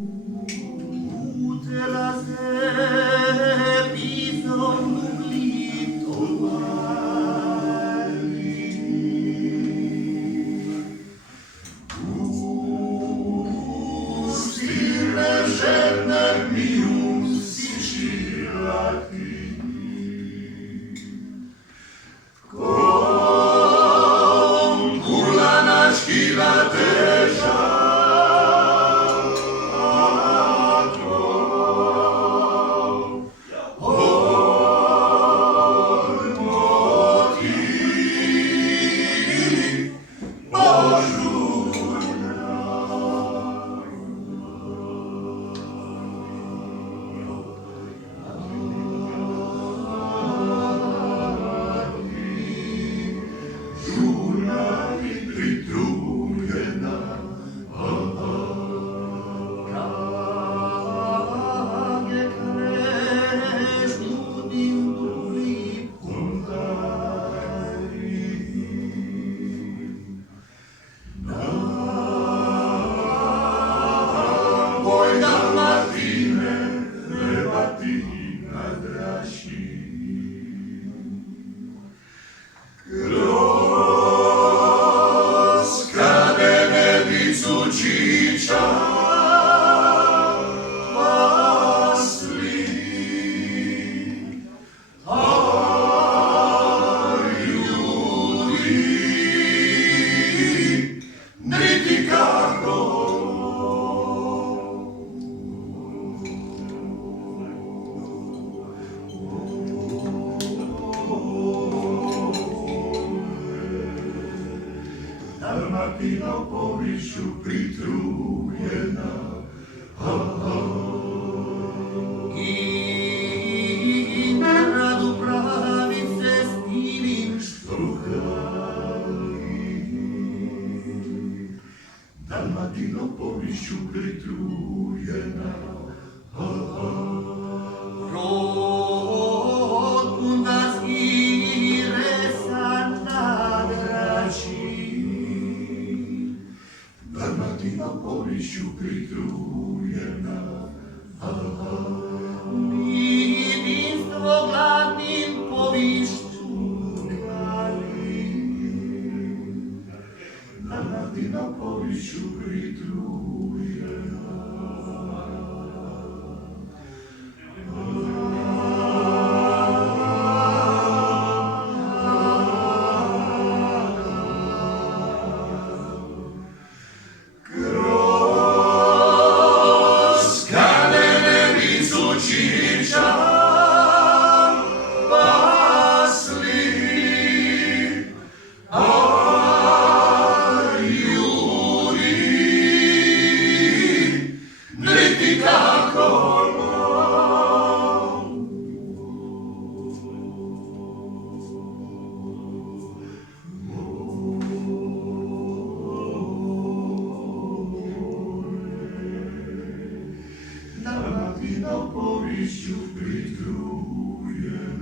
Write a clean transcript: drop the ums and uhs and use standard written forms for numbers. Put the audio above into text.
Tutte la sepi son nublito mari. Stille žene mium Sicilati. Con cullana schilateja Dal mattino pomeriggio pritrujena. I na radu pravi se stilim struhali. Dal mattino pomeriggio pritrujena. Rotundas ires annadraci. Dal mattino pomeriggio pritrujena. Mi vinstvo gladnim poviščukali. Dal mattino pomeriggio pritrujena. Dal mattino pomeriggio pritrujena.